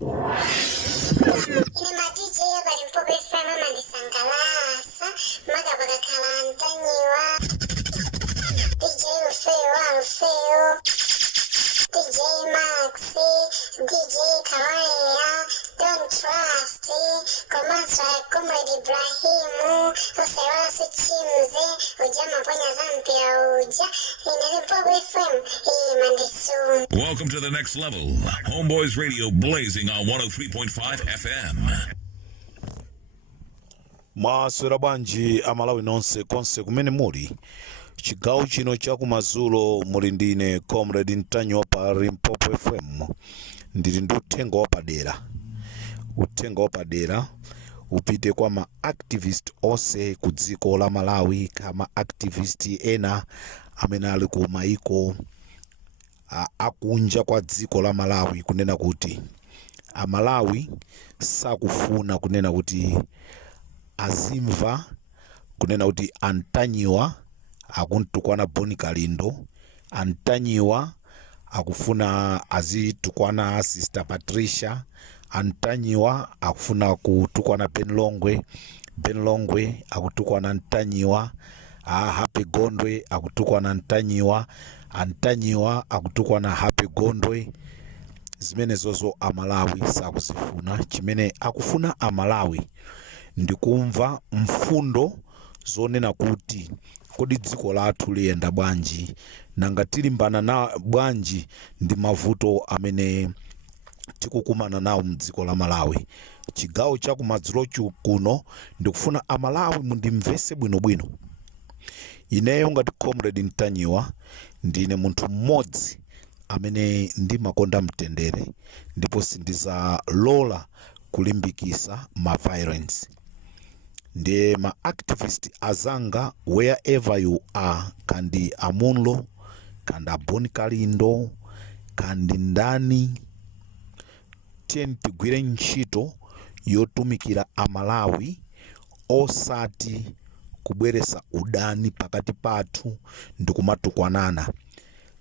Ine madije bali mpobe fama mandisangalasa maga bakakhala Ntanyiwa DJ Rufeo DJ Maxi DJ Kawaya Don't Trust Komanso ya Comrade Ibrahimu Usewasi Chimze Ujama ponya zampia uja Ine mpobe fama mandisu. Welcome to the next level. Homeboys Radio blazing on 103.5 FM. Maswera banji amalawi nonse konse kumene muli chigawo chino chakumadzulo muli ndine Comrade Ntanyiwa pa Limpopo FM. Ndili ndi uthenga wapadera upite kwa ma activist onse ku dziko la Malawi, kama activist ena amene ali ku maiko akunja kwa dziko la Malawi, kunena kuti Amalawi sakufuna kunena kuti azimva kunena kuti Ntanyiwa akuntukwana Boni Kalindo, Ntanyiwa akufuna azitukwana Sister Patricia, Ntanyiwa akufuna kutukwana Ben Longwe akutukwana Ntanyiwa, Happy Gondwe akutukwana Ntanyiwa akutukwana Happy Gondwe. Zimene zozo Amalawi sakuzifuna. Chimene akufuna Amalawi ndikumva mfundo zonena kuti kodi dziko lathu liyenda bwanji, nanga tilimbana na bwanji ndi mavuto amene tikukumana nawo mdziko la Malawi. Chigawo chakumadzulo kuno ndikufuna Amalawi mundimvese bwinobwino. Ineyo ngati Comrade Ntanyiwa ndine munthu mmodzi amene ndimakonda mtendere ndipo sindizalola kulimbikisa ma violence. Ndiye ma activist azanga wherever you are, kandi Amunlo, kandi Boni Kalindo, kandi ndani, tiyeni tigwire ntchito yotumikira Amalawi osati kubweresa udani pakati pathu ndikumatukwanana,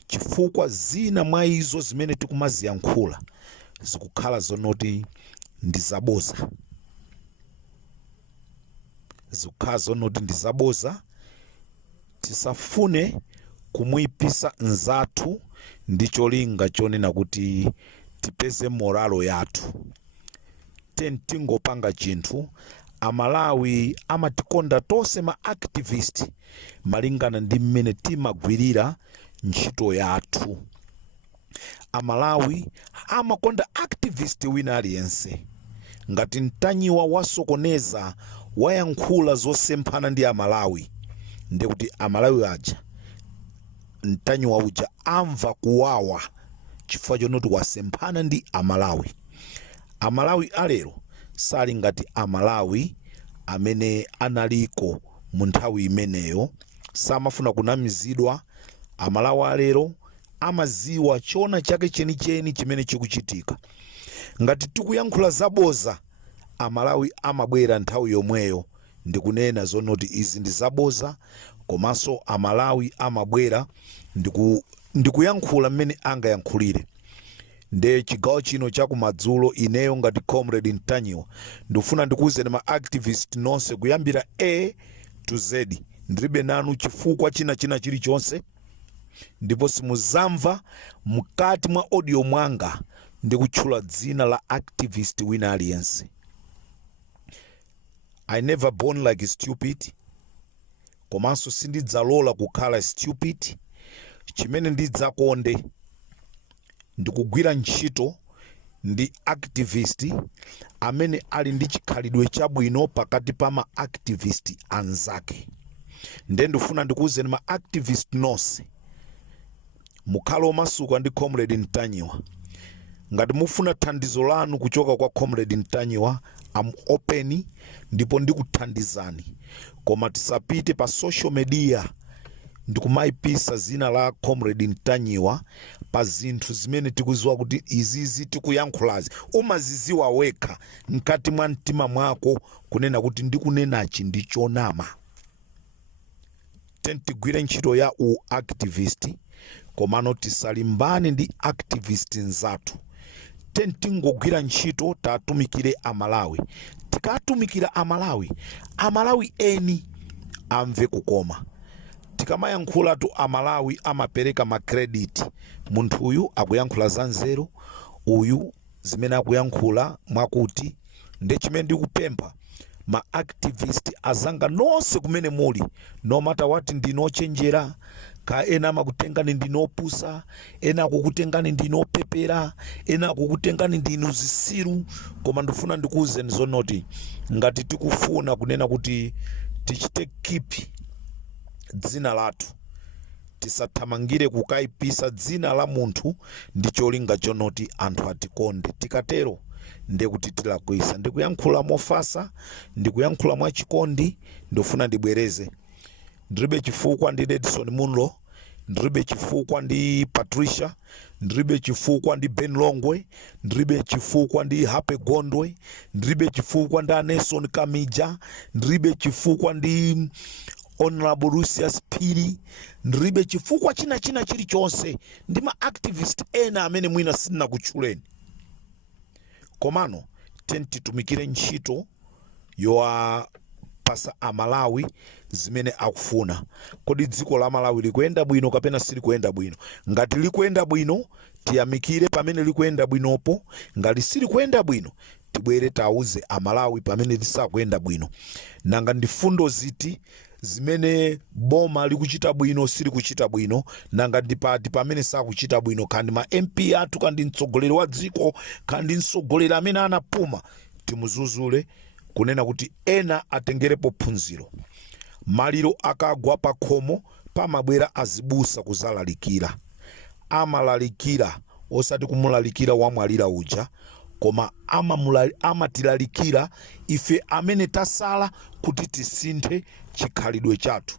chifukwa zina mwa izo zimene tikumaziyankhula zikukhala zonoti ndizaboza. Tisafune kumwipisa nzathu ndi cholinga chonena kuti tipeze moralo yathu. Tingopanga chinthu. Amalawi amatikonda tonse ma activist malingana ndi mmene timagwirira ntchito yathu. Amalawi amakonda activist wina aliyense. Ngati Ntanyiwa wasokoneza wayankhula zosemphana ndi Amalawi, ndikuti Amalawi aja Ntanyiwa uja amva kuwawa chifukwa chonoti wasemphana ndi Amalawi. Amalawi alero sali ngati Amalawi amene analiko mu nthawi imeneyo, samafuna kunamizidwa. Amalawi alero amaziwa chona chake chenicheni chimene chikuchitika. Ngati tikuyankhula zaboza, Amalawi amabwera nthawi yomweyo ndikunena zonoti izi ndi zaboza, komanso Amalawi amabwera ndikuyankhula mmene angayankhulire. Nde chigawo chino chakumadzulo ineyo ngati Comrade Ntanyiwa ndifuna ndikuwuzeni ma activist nonse kuyambira A to Z ndilibe nanu chifukwa china chilichonse, ndipo simuzamva mkati mwa audio mwanga ndikutchula dzina la activist wina aliyense. I never born like stupid, komanso sindidzalola kukhala stupid. Chimene ndidzakonde ndikugwira ntchito ndi activist amene ali ndi chikhalidwe chabwino pakati pa ma activist anzake. Nde ndifuna ndikuwuzeni ma activist nonse mukhala omasuka ndi Comrade Ntanyiwa. Ngati mufuna thandizo lanu kuchoka kwa Comrade Ntanyiwa, I'm open ndipo ndikuthandizani, koma tisapite pa social media ndikumaipisa zina la Comrade Ntanyiwa pa zinthu zimene tikuziwa kuti izizi tikuyankhulazi umaziziwa wekha mkati mwa mtima mwako kunena kuti ndikunenachi ndi chonama. Tigwire ntchito ya activist, komano tisalimbane ndi activist nzathu. tentingogwira ntchito tatumikire amalawi. Tikatumikira amalawi eni amve kukoma. Tikamayankhula tu amalawi amapereka makrediti, munthu uyu akuyankhula za nzeru, uyu zimene akuyankhula mwakuti. Nde chimene ndikupempha ma activist azanga nonse kumene muli, no matter what, ndinochenjera ka ena amakutengani ndinopusa, ena akukutengani ndinopepera, ena akukutengani ndinu zisiru, koma ndifuna ndikuwuzeni zonoti ngati tikufuna kunena kuti tichite kipi dzina lathu, tisathamangire kukaipisa dzina la munthu ndi cholinga chonoti anthu atikonde. Tikatero ndekuti tilakwisa. Ndikuyankhula mofasa, ndikuyankhula mwachikondi, ndofuna ndibwereze. Ndilibe chifukwa ndi Edison Munlo, ndilibe chifukwa ndi Patricia, ndilibe chifukwa ndi Ben Longwe, ndilibe chifukwa ndi Hape Gondwe, ndilibe chifukwa ndi Nelson Kamija, ndilibe chifukwa ndi Honorable Lucius Piri, ndilibe chifukwa china chilichonse ndi ma activist ena amene mwina sina kutchuleni. Komano tentitumikire ntchito yowapasa amalawi zimene akufuna. Kodi dziko la Malawi likuyenda bwino kapena silikuyenda bwino? Ngati likuyenda bwino tiyamikire pamene likuyenda bwinopo, ngati silikuyenda bwino tibwere tauze amalawi pamene lisakuyenda bwino. Nanga ndifundo ziti zimene boma likuchita bwino silikuchita bwino, nanga ndipati pamene sakuchita bwino, kandi ma MP athu, kandi mtsogoleri wa dziko, kandi mtsogoleri amene anapuma, timuzuzule kunena kuti ena atengerepo phunziro. Maliro akagwa pa khomo pamabwera azibusa kuzalalikira. Amalalikira osati kumulalikira wamwalira uja, koma amatilalikira ife amene tasala kuti tisinthe chikhalidwe chathu.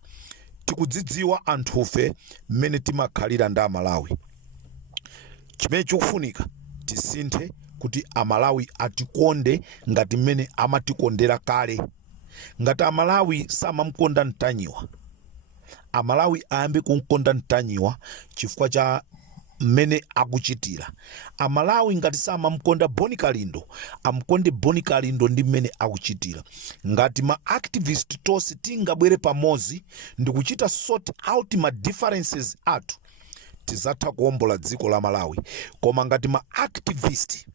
Tikudzidziwa anthufe mmene timakhalira ndi amalawi. Chimene chikufunika tisinthe kuti amalawi atikonde ngati mmene amatikondera kale. Ngati amalawi samamkonda Ntanyiwa, amalawi ayambe kumkonda Ntanyiwa chifukwa cha mmene akuchitira. Amalawi ngati samamkonda Boni Kalindo, amkonde Boni Kalindo ndi mmene akuchitira. Ngati ma activist tonse tingabwere pamozi ndikuchita sort out ma differences athu, tizatha kuombola dziko la Malawi. Koma ngati ma activist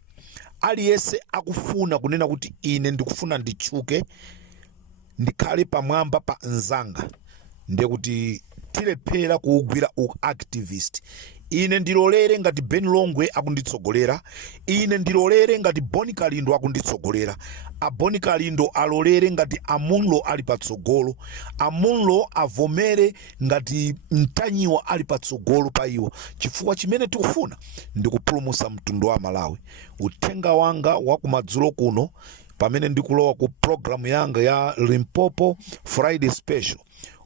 aliyense akufuna kunena kuti ine ndikufuna ndichuke, ndikhale pamwamba pa nzanga, ndekuti tilephera kuugwira activist. Ine ndilolere ngati Ben Longwe akunditsogolera, ine ndilolere ngati Boni Kalindo akunditsogolera, Boni Kalindo alolere ngati Amunlo ali patsogolo, Amunlo avomere ngati Ntanyiwa ali patsogolo pa iwo. Chifukwa chimene tikufuna ndikupulumutsa mtundu wa Malawi. Uthenga wanga wa kumadzulo kuno pamene ndikulowa ku program yanga ya Limpopo Friday Special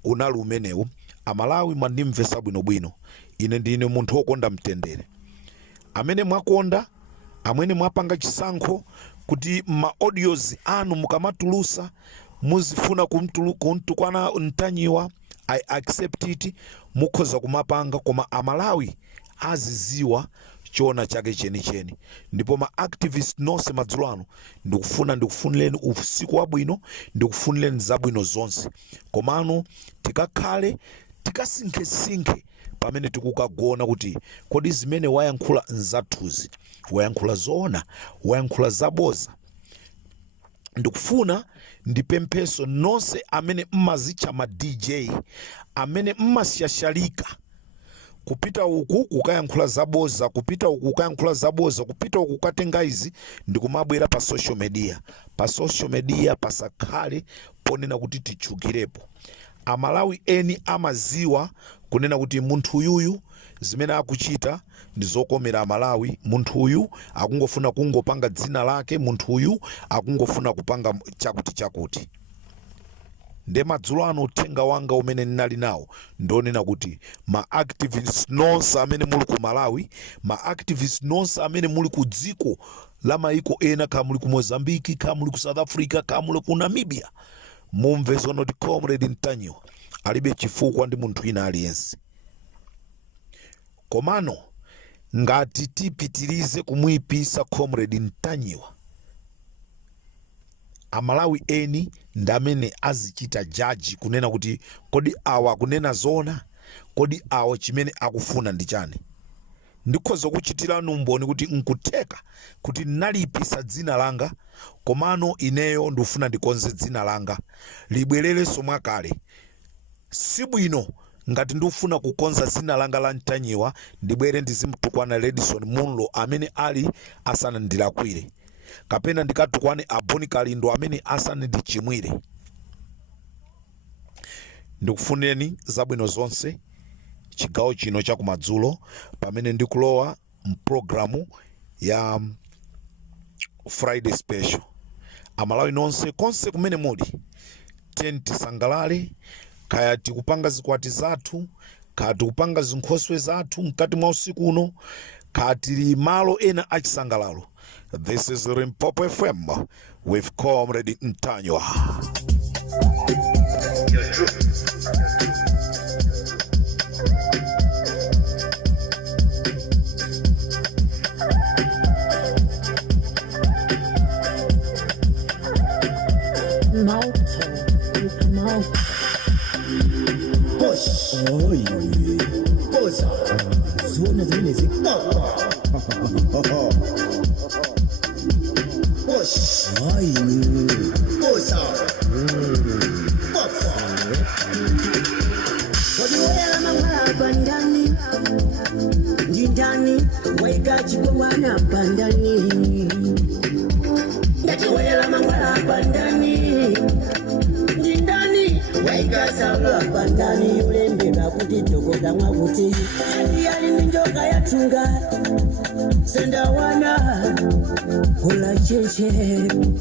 unali umenewu. Amalawi mwandimvesa bwinobwino, ine ndine munthu wokonda mtendere. Amene mwakonda, amene mwapanga chisankho kuti ma audios anu mukamatulusa muzifuna kumtukwana Ntanyiwa, I accept it, mukhoza kumapanga. Koma amalawi aziziwa chona chake chenicheni. Ndipo ma activist nonse madzulo ano ndikufunireni usiku wabwino, ndikufunireni zabwino zonse. Komano tikakhale tikasinkhe pamene tikukagona kuti kodi zimene wayankhula nzathuzi, wayankhula zoona, wayankhula zaboza. Ndikufuna ndipempheso nonse amene mmazitcha ma DJ, amene mmashashalika kupita uku kukayankhula zaboza, kupita uku kukayankhula zaboza, kupita uku kukatenga izi, ndikumabwera pa social media. Pa social media pasakhale ponena kuti tichukirepo. Amalawi eni amaziwa kunena kuti munthu uyuyu zimene akuchita ndizokomera Amalawi, munthu uyu akungofuna kungopanga dzina lake, munthu uyu akungofuna kupanga chakuti. Nde madzulo ano uthenga wanga umene ninali nawo ndonena kuti ma activists nonse amene muli ku Malawi, ma activists nonse amene muli ku dziko la maiko ena, kama muli ku Mozambique, kama muli ku South Africa, kama muli ku Namibia, mumve zonoti Comrade Ntanyiwa alibe chifukwa ndi munthu ina aliyense. Komano ngati tipitirize kumuyipisa Comrade Ntanyiwa, amalawi eni ndamene azichita jaji kunena kuti kodi awa kunena zona, kodi awa chimene akufuna ndi chani. Ndikhoza kuchitiranu umboni kuti nkutheka kuti nalipisa dzina langa, komano ineyo ndifuna ndikonze dzina langa libwerere somwakale. Sibwino ngati ndifuna kukonza dzina langa la Ntanyiwa ndibwere ndizimtukwana Ledison Munlo amene ali asana ndilakwire, kapena ndikatukwane Aboni Kalindo amene asana ndichimwire. Ndikufuneni zabwino zonse chigawo chino cha kumadzulo pamene ndikulowa mprogramu ya Friday Special. Amalawi nonse konse kumene muli tisangalale, kaya tikupanga zikwati zathu, kaya tikupanga zinkhoswe zathu mkati mwa usiku uno, kaya tili malo ena achisangalalo. This is Limpopo FM with Comrade Ntanyiwa.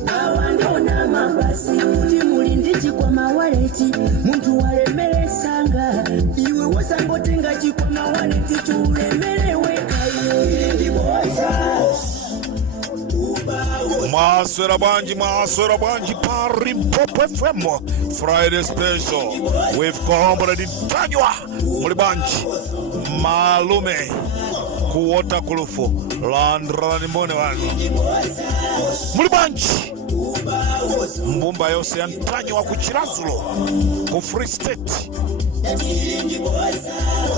Awandona mabasi kuti muli ndichi kwa mawaleti muntu walemelesanga iwe wasangotenga chikwa mawaleti chulemelewe kayi ndiboza Maswera banji pari Limpopo FM Friday Special with Comrade Ntanyiwa. Muli banji malume kuota kulufu landra ni mbone wanu. Muli banji mbumba yose ya Ntanyiwa kuchirazulo ku Free State,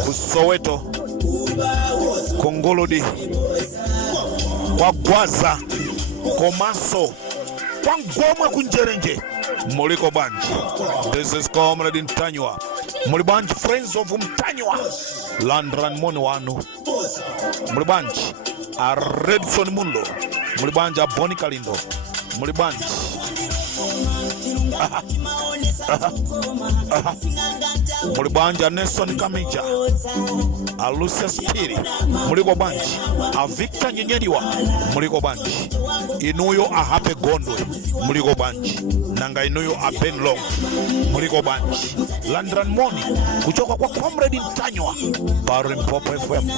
ku Soweto, Kongolodi, kwa Gwaza, Komaso, kwa Ngomwe kunjerenje. Muliko banji. This is Comrade Ntanyiwa. Muli banji friends of Ntanyiwa landra ni mbone wanu. Muli banji a Ledison Munlo. Muli banji Aboni Kalindo. Muli banji muli banji Nelson Kamija, a Lucius Piri. Muliko banji a Victor Nyenyeriwa. Muliko banji inuyo a Happy Gondwe. Muliko banji nanga inuyo a Ben Long. Muliko banji Landran Moni kuchoka kwa Comrade Ntanyiwa pa Limpopo FM.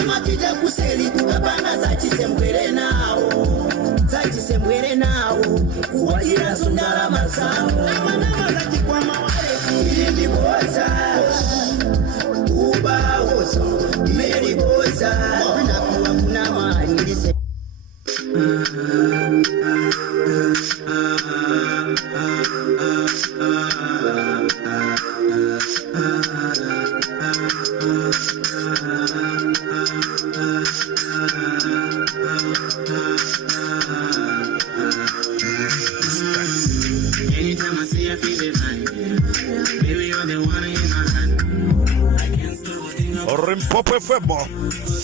Amatija kuseli tukabanga zachisembwere nao kuwajira sundara mazao nama zachikwa mawaleti ndiboza ubawoso meriboza nakuwa kuna maandise Limpopo FM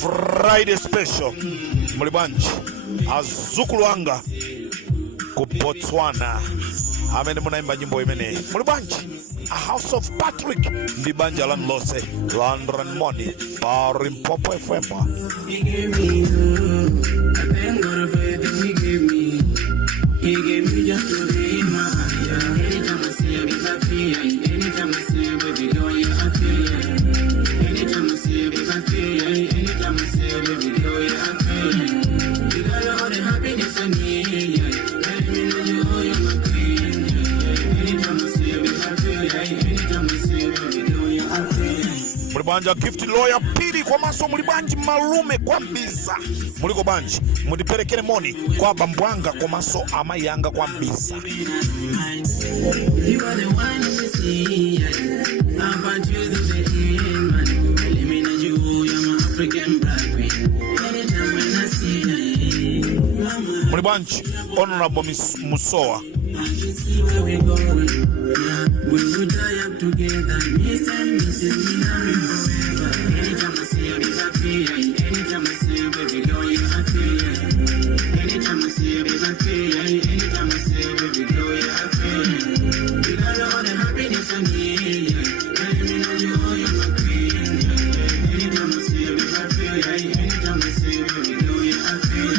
Friday Special. Muli banji azukuluanga ku Botswana amene munaimba nyimbo imene. Muli banji a House of Patrick ndi banja lan lose Landran Money pa Limpopo FM. He gave me, I thank God for everything he gave me. He gave me just to be in my heart. Anytime I see you, be happy. Anytime I see you, baby girl, you're happy. Anytime I see you, be happy. Anytime I see you, baby girl, you're happy. You got all the happiness I need. Let me know you're my queen. Anytime I see you, be happy. Anytime I see you, baby girl, you're happy. Muli banji Gifted Lawyer Piri Anti komanso muli bwanji malume kwambisa. Muliko bwanji mutiperekere moni kwa bambwanga komanso amayanga kwambisa. You are the one we see. I want you to the end, man. Eliminate you, you're my African black queen. Anytime when I see you, Muli bwanji Honorable Musoa. I can see where we're going. Yeah, we will die up together. Miss and Mrs. Me and me forever. Anytime I see you, baby, I feel. Anytime I see you, baby girl, yeah, I feel. Anytime I see you, baby, I feel. Anytime I see you, baby girl, yeah, I feel. You got all the happiness I need. Let me know you, you're my queen. Anytime I see you, baby, I feel. Anytime I see you, baby girl, yeah, I feel.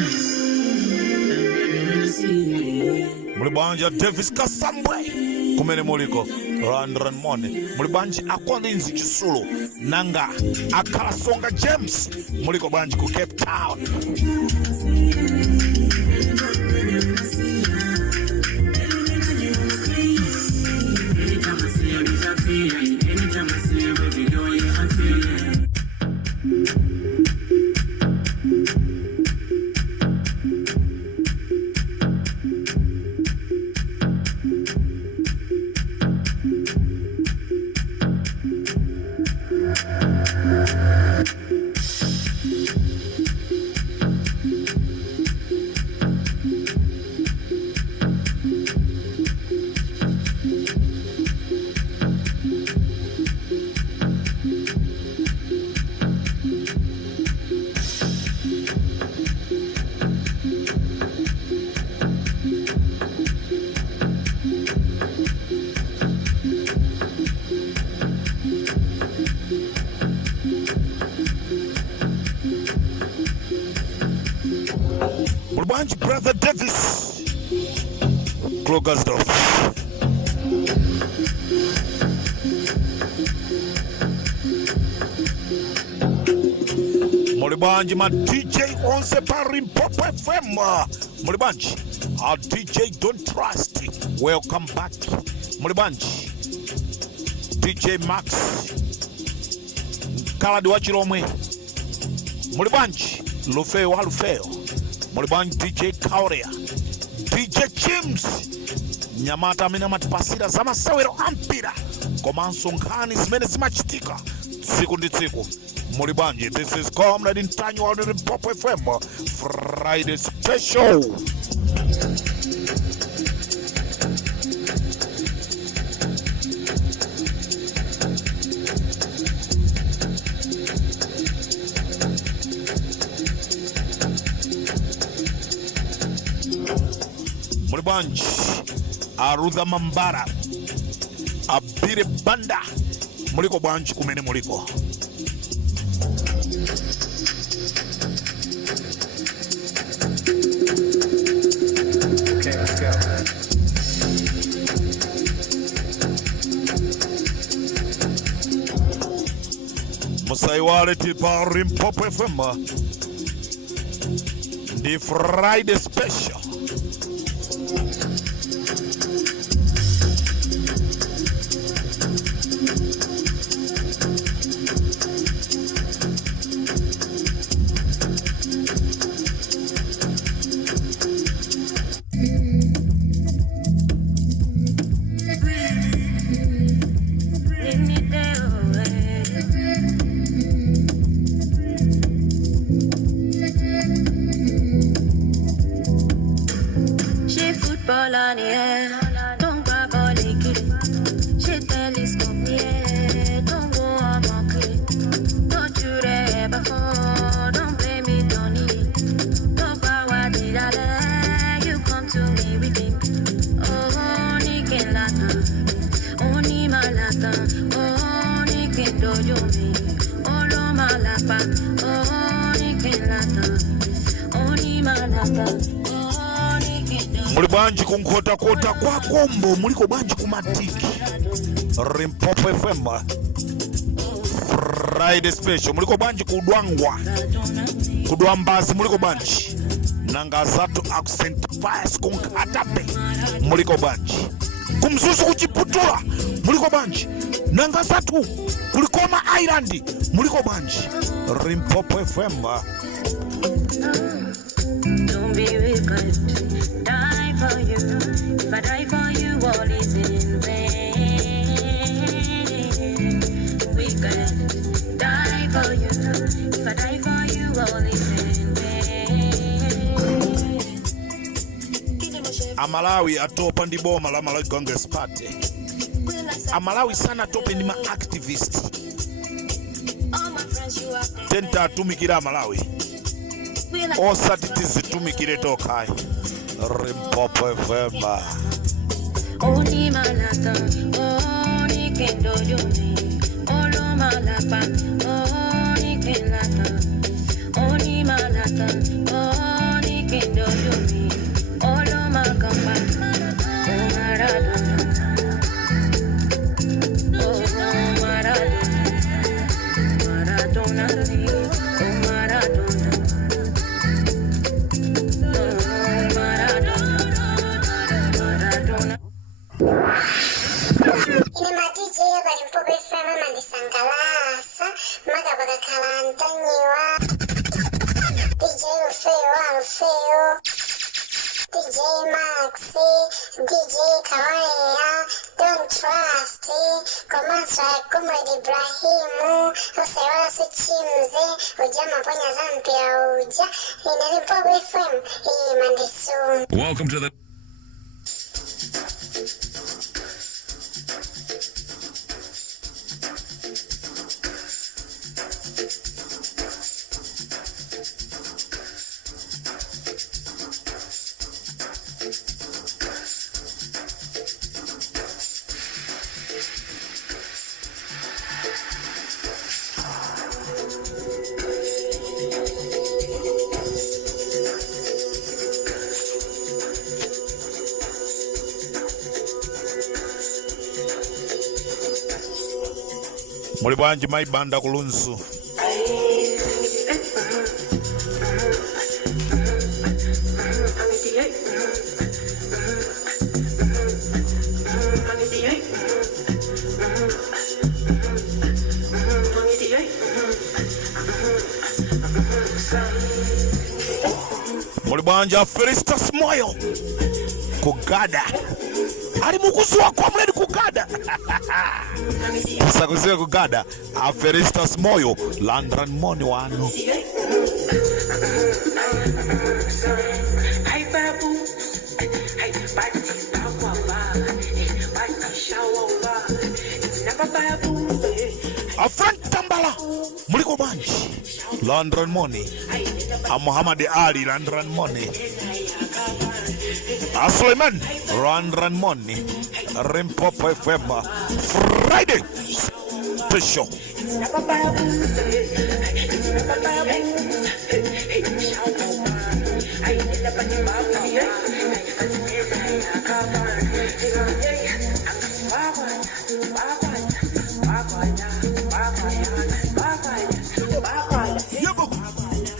Baby, when I see you. Muli bwanji Davis Kasambwe. Kumene muliko Randran Mone. Muli bwanji Akolinzi Chisulu. Nanga Akalasonga James. Muliko bwanji ku Cape Town. Anytime I see you, baby, I feel. Anytime I see you, baby girl, yeah, I feel. Mulbanji Brother Davis Klogersdorf. Mulbanji ma DJ onse pari Limpopo FM. Mulbanji our DJ Don't Trust. Welcome back. Mulbanji DJ Max Kaladi Wachiromwe. Mulbanji Lufeo Halufeo. Mulbanji DJ Kaurea, DJ James Nyamata amene matipasira za masewero ampira komanso nkhani zimene zimachitika tsiku ndi tsiku. Mulbanji, this is Comrade Ntanyiwa on Limpopo FM Friday special. Mulbanji Arudha Mambara Abire Banda. Muliko bwanji kumene muliko. Okay, let's go. Musaiwale tipa Limpopo FM the Friday special. Don't grab all the kid. She telescope, yeah. Don't go on my kid. Don't you there before. Don't blame me, don't need. Don't power did I let you come to me with him. Oh, Nick and Lata. Only my Lata. Oh, Nick and Dojo me. Oh, my Lapa. Oh, Nick and Lata. Only my Lata. Mulbanji kunkota kota kwa kombo. Muliko banji kumatiki Limpopo FM Friday special. Muliko banji kudwangwa kudwambazi. Muliko banji nanga zato accent fires kunkatape. Muliko banji kumzuzu kuchiputula. Muliko banji nangasatu kulikoma island muliko bwanji Limpopo FM. Don't be wicked, die for you. If I die for you, all is in vain. Wicked, die for you. If I die for you, all is in vain. Amalawi atopa ndi boma la Malawi Congress Party. Amalawi sana atope ndi ma activist. Tenta atumikira Malawi. Osati tizitumikire tokai. Limpopo FM. Oni malata, oni kendo yoni, olo malapa, oni kelata, oni malata, oni kendo yoni, olo makamba, o Maradona, o Maradona, Maradona, o Maradona. Comrade Ntanyiwa, DJ Rufeo, DJ Maxi, DJ Kawaii, Don't Trust, Comrade Ibrahimu, Usewala Suchimze, Ujama Ponya Zampia Uja, in Limpopo FM, Mandisu. Welcome to the Muli bwanji maibanda kulunsu. Muli bwanja Felistas Moyo kugada. Ali mukuzwa Comrade kugada. Kusakuziwe kugada Felistas Moyo Landran Moni wano. Frank Tambala muliko banji Landran Moni. Muhammad Ali Landran Moni. Suleiman Landran Moni. Limpopo FM Friday special.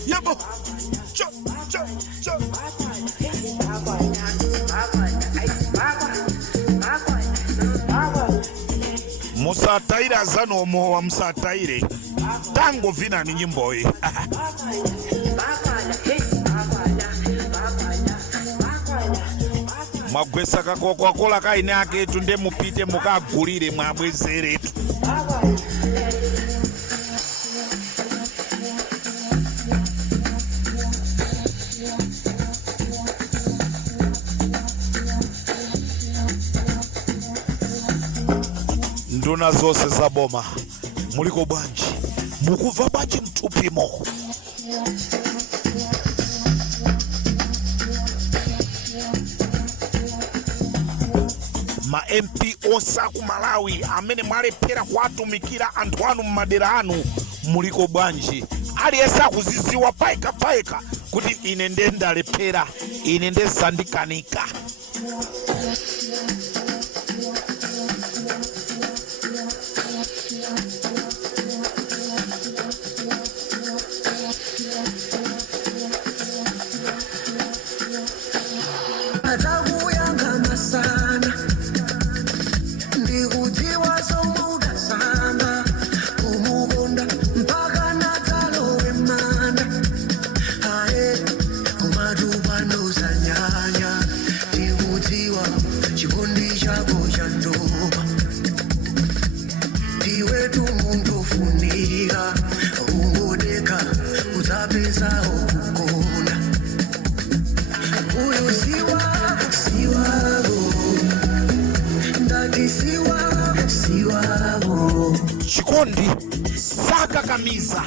Yabo. Chop. Musataire azano mo wa musataire. Tango vina ni nyimbo hii. Magwesa kako kwa kola kaine ake tunde mupite mukagulire mwabwezere tu. Nduna zose za boma muliko bwanji mukuva baji mtupimo. Ma MP osa ku Malawi amene mwalepera kwatumikira anthu anu mmadera anu muliko bwanji. Aliyesa kuziziwa paika kuti ine ndalepera, ine ndesandikanika. Kuyankhula sana ndikuthiwa somuka sana chikondi sakakamiza,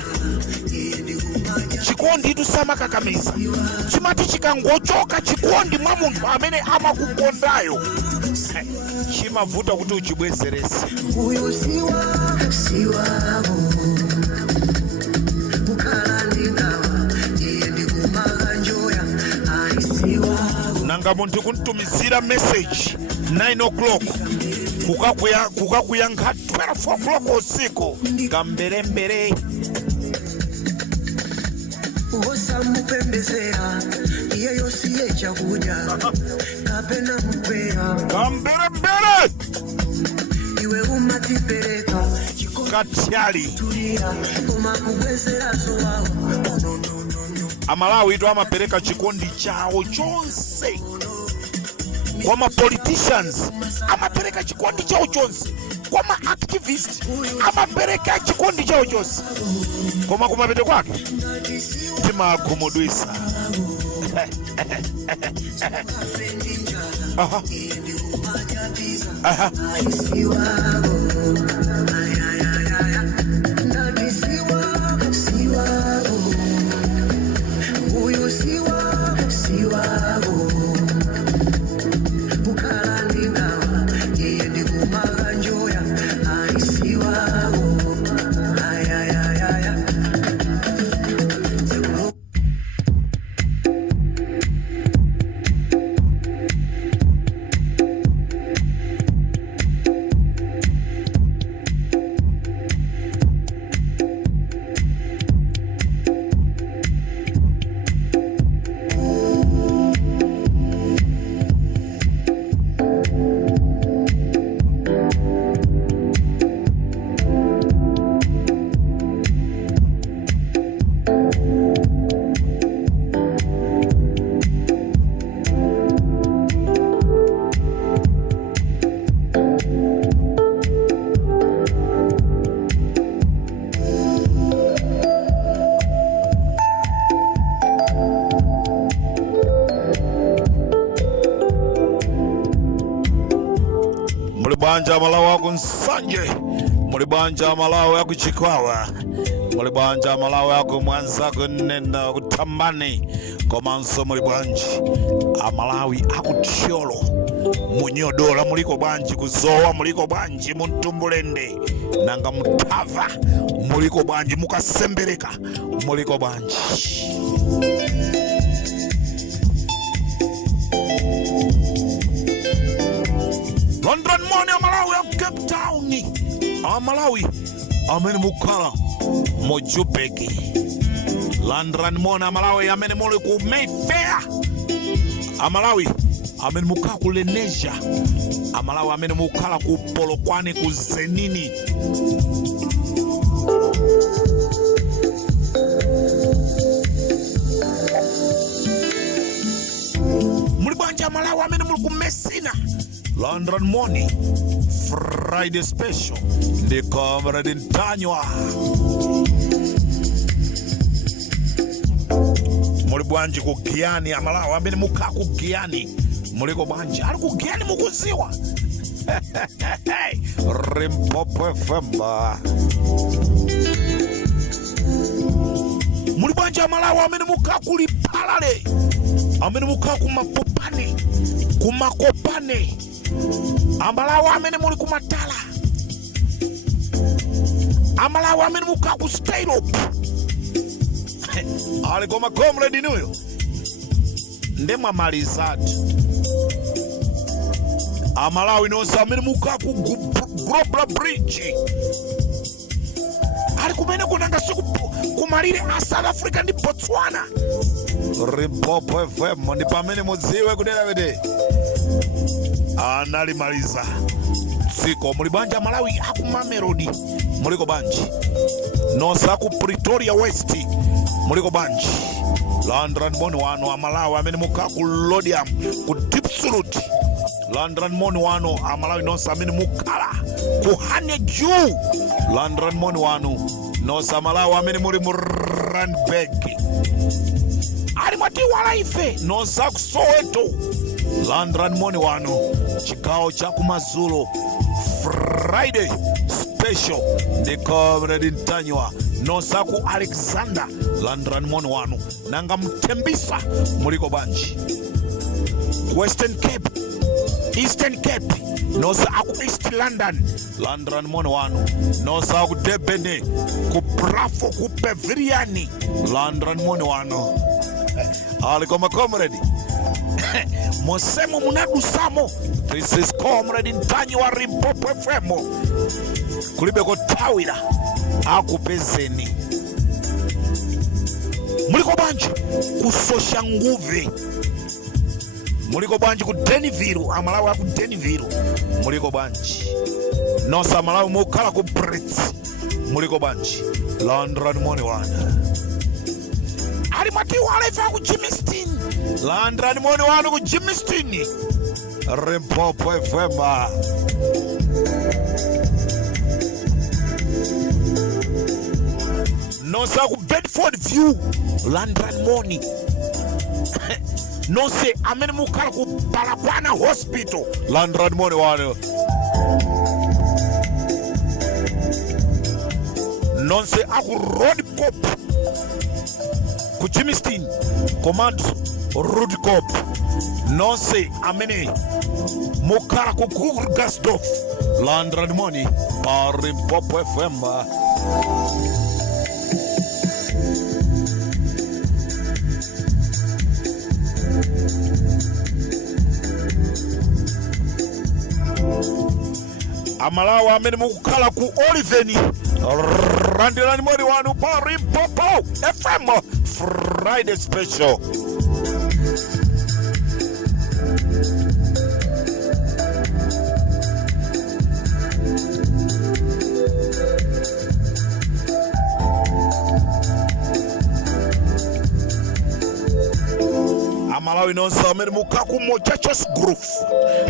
chikondi tusamakakamiza. Chimati chikangochoka chikondi mwa munthu amene amakukondayo, chimavuta kuti uchibwezerese. Uyo siwabo kukhala ndingawa iye ndikumaga njoya aisiwabo. Nanga munthu kuntumizira message 9 o'clock kukakuyankha 12 o'clock usiku kamberembere. Osamupembezera iye yosiye chakudya kapena mpera kamberembere. Iwe umatipereka katyali umakubwezera zowawo. Amalawi itu amapereka chikondi chawo chonse kwa ma politicians, amapereka chikondi chawo chonse kwa ma activists, amapereka chikondi chawo chonse, koma kumapete kwake timakhumudwisa. Aha. Aha. Mulibanja Malawi wako Nsanje, mulibanja Malawi wako Chikwawa, mulibanja Malawi wako Mwanza kunenda kutambani, komanso mulibanja Malawi ako Tcholo, Munyodola muliko banji, kuzowa muliko banji, Muntumbulende nanga Mutava muliko banji, Mukasembereka muliko banji. London money Malawi of Cape Town, Malawi amene mukhala mojupeki. London money Malawi amene muli ku Mayfair, Malawi amene mukhala ku Lenesia, Malawi amene mukhala ku Polokwane ku Zenini. Mulibanja Malawi amene muli ku Messina, London morning, Friday special, the Comrade Ntanyiwa. Muli bwanji ku Giyani Malawi amene mukhala ku Giyani, muliko bwanji ali ku Giyani mukuziwa. Rimpopo FM. Muli bwanji Malawi amene mukhala ku Lipalale, amene mukhala ku Mapopane, ku Makopane, Malawi amene muli ku Matala, Malawi amene mukhala ku Stylop. Ali koma Comrade nuyo ndemwa malizati. Malawi nonse amene mukhala ku Global Bridge, ali kumene kunanga siku kumalire a South Africa ndi Botswana. Rimpopo FM ndi pamene mudziwe kudera bede analimaliza tsiko. Muli banja Malawi aku Mamelodi, muliko banji nonse aku Pretoria West, muliko banji. London moni wano Malawi amene mukhala ku Lodium ku Dipsulut, London moni wano Malawi nonse amene mukhala ku Haneju, London moni wano nonse Malawi amene muli mu Randburg, ali mwati wala ife nonse aku Soweto, London moni wano chigawo cha kumadzulo. Friday special ndi Comrade Ntanyiwa nosaku Alexander landran moni wanu nanga mtembisa muliko banji Western Cape Eastern Cape nosa aku East London landran moni wanu nosa aku Debene ku Bravo ku Pevriani landran moni wanu alikoma comrade Mosemo munadusamo. This is Comrade Ntanyiwa Limpopo FM. Kulibe ko tawira akupezeni. Muliko banji kusosha nguve. Muliko banji ku Denville, amalawa ku Denville. Muliko banji. Nosa amalawa mukala ku Brits. Muliko banji. London moni wana. Alimati walefa ku Jimistin. Landran moni wanu ku Jimistini Limpopo FM Nosa ku Bedford View Landran moni Nose amene mukhala ku Palapana Hospital Landran moni wanu Nonse aku Road Cop ku Jimistin Command Road Cop Nonse amene mukara ku Gasdorf Landran money Limpopo FM amalawa amene mukala ku Oliveni Landran money wanu Limpopo FM Friday special Amalawi nonsa amene mukaku Muchachos Groove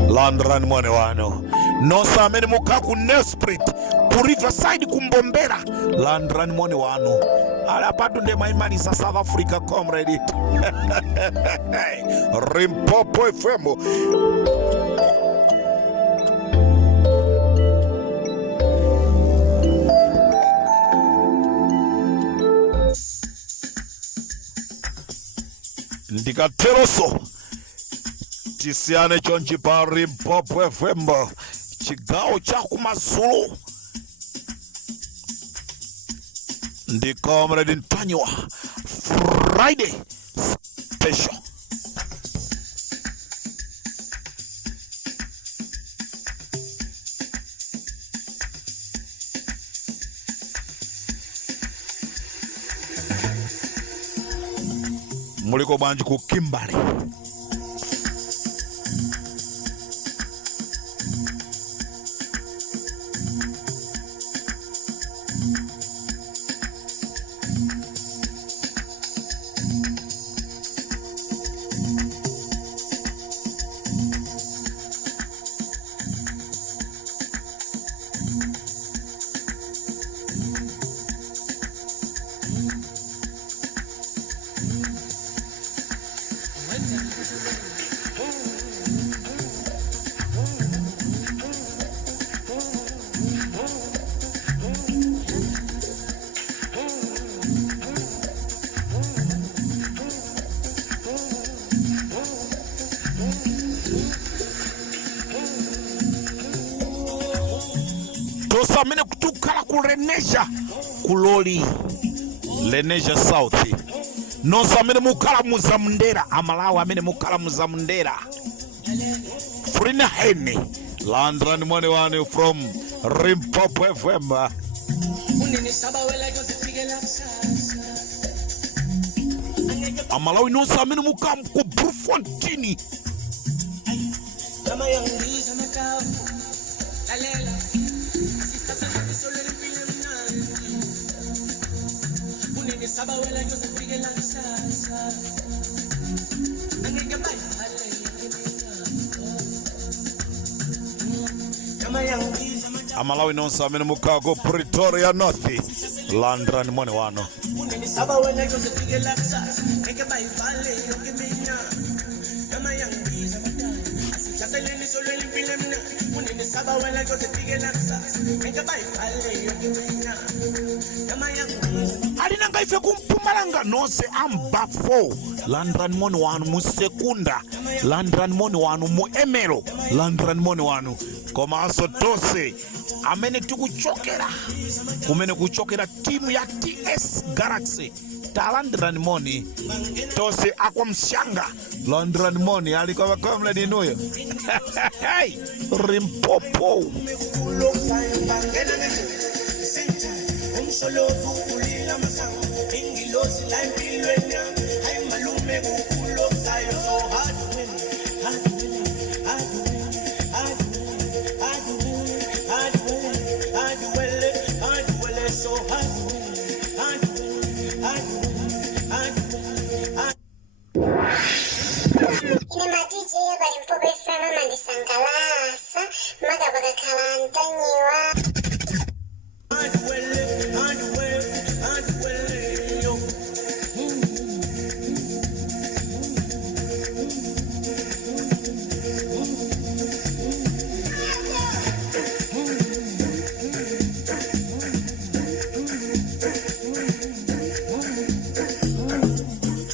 Landran mone wano nonsa amene mukaku Nelsprit ku Riverside kumbombera Landran mone wano ala patu nde maimalisa South Africa comrade Limpopo FM ndikateroso tisiyane chonchi pa Limpopo FM chigawo cha kumazulu ndi Comrade Ntanyiwa Friday special muliko banji ku Kimbali tosa mene kutukala ku Leneja kuloli Leneja South nosa mene mukala muzamundera amalawa mene mukala muzamundera Frina Hene Landran mone wanu from Limpopo FM amalawi nosa mene mukala ku Brufontini amalawi nonsa amene mukago Pretoria North Landran mone wano alinanga ife kumpumalanga nonse ambafo landran moni wanu mu sekunda landran moni wanu mu emero landran moni wanu komanso tonse amene tikuchokera kumene kuchokera timu ya TS Galaxy talandirani moni tonse akwa mshanga landirani moni alikuwa Comrade inuyo hey rimpopo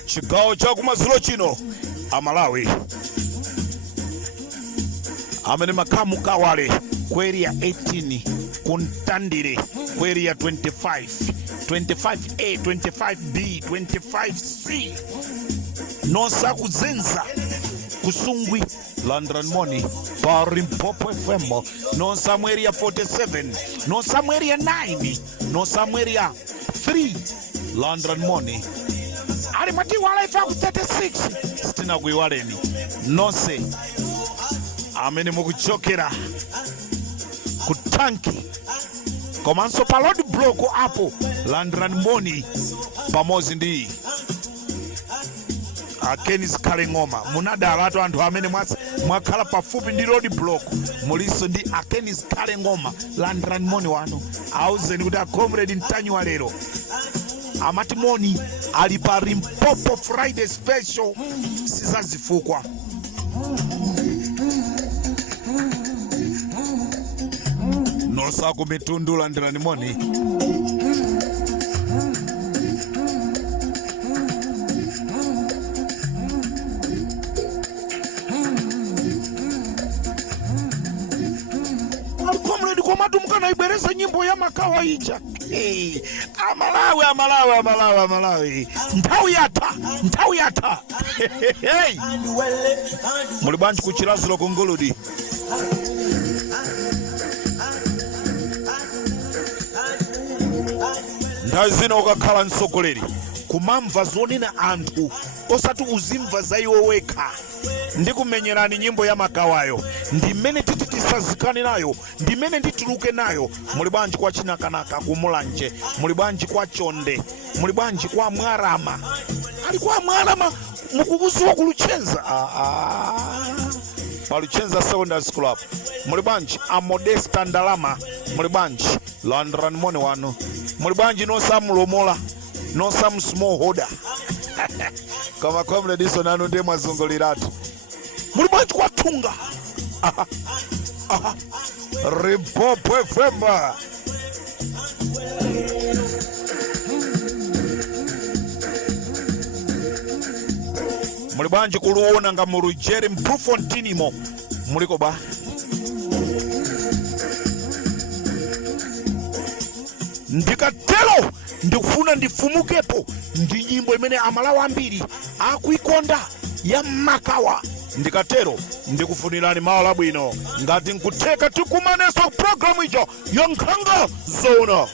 chigawo chakumadzulo chino amalawi amene makamu kawale kweria 18 kuntandire kweria 25 25A 25B 25C nonsa kuzenza kusungwi landran moni pa Rimpopo FM nonsa mweria 47 nonsa mweria 9 nonsa mweria 3 landran moni ali matiwala ifa ku 36 sitina kuiwaleni nonse amene mukuchokera ku tanki komanso pa road block apo landran moni pamozi ndi Kenis Kale Ngoma munadalatu anthu amene mwakhala pafupi ndi road block muliso ndi Kenis Kale Ngoma landran moni wanu auzeni kuti Comrade Ntanyiwa lero amati moni ali pa Rimpopo Friday special sizazifukwa nosa kumitundu landirani moni Comrade komatu mukanaibwereza nyimbo ya makawa ija Amalawi nthawi yatha hey muli bwanji kuchilazilo kunguludi nthawi zina ukakhala mtsogoleri kumamva zonena anthu osati uzimva za iwe wekha ndi kumenyerani nyimbo ya makawayo ndi mmene titi tisazikane nayo ndi mmene ndituluke nayo muli bwanji kwa chinakanaka kumulanje muli bwanji kwa chonde muli bwanji kwa mwarama ali kwa mwarama mukukuziwa kuluchenza paluchenza secondary school muli bwanji amodesta ndalama muli bwanji landran moni wanu muli bwanji nosamulomola nosamusmallholder kama Comrade iso nanu ndiye mwazunguliratu muli bwanji kwathunga Rimpopo FM muli bwanji kuluona nga mu Rugeri Mpufontinimo muliko ba ndikatelo ndikufuna ndifumukepo ndi nyimbo imene amalawi ambiri akuikonda ya makawa ndikatero ndikufunirani mawa abwino ngati nkutheka tikumaneso programu ijo yonkhanga zona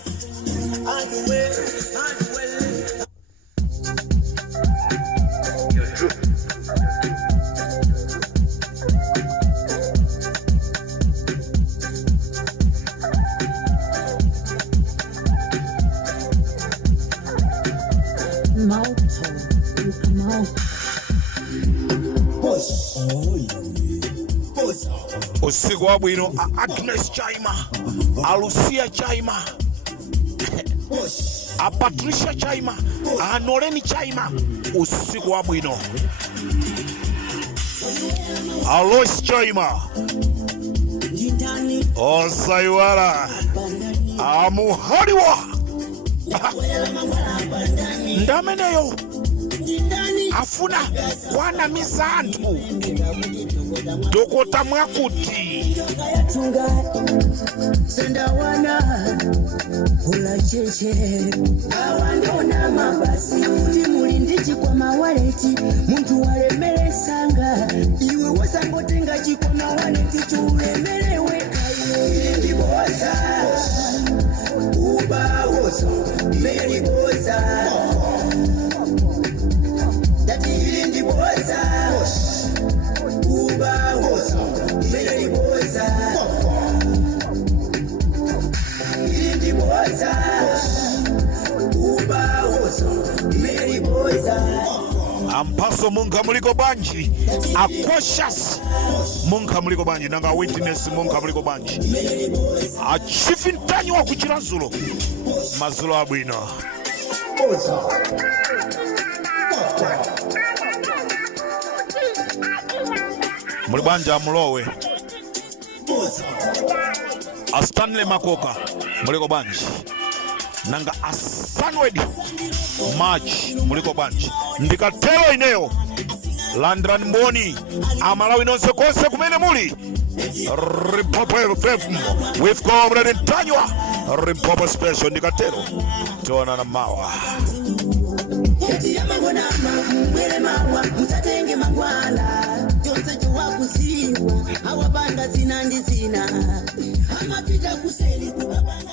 usiku wabwino Agnes Chaima Alucia Chaima Patricia Chaima Noreni Chaima usiku wabwino Alois Chaima osaiwala amuhaliwa ndameneyo afuna kwanamiza anthu dokota mwakuti sendawana hula cheche awandona mabasi kuti muli ndi chikwama waleti munthu walemelesanga iwe wasangotenga chikwama waleti chulemelewe kaye ndiboza ubawoza meliboza dati ndiboza ubawoza meliboza ampaso munga muliko banji akwashas munga muliko banji nanga witness munga muliko banji Chief Ntanyiwa kuchira zulo mazulo abwino muli banja mulowe Stanley Makoka muliko banji nanga asanwedi March muliko banji ndikatero ineyo Landran Mboni amalawi nonse konse kumene muli Republic with Comrade Ntanyiwa Republic Special ndikatero tiona na mawa yeti yamangona mwele mawa mtatenge mangwala jonse juwa kusiwa awabanda zina ndizina amapita kuseli kubabanda